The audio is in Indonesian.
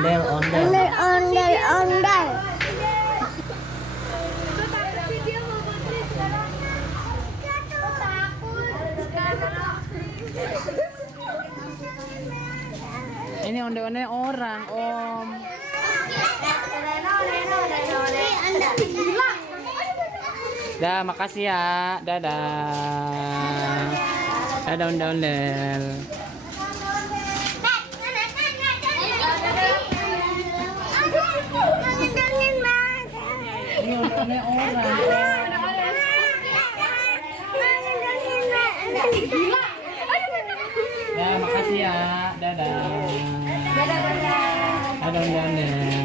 Ondel, ondel. Ondel. Ini ondel-ondel orang, Om. Dah, makasih ya. Dadah. Dadah ondel-ondel. Ini ondel-ondel orang. Ya, makasih ya. Dadah. Dadah ondel-ondel.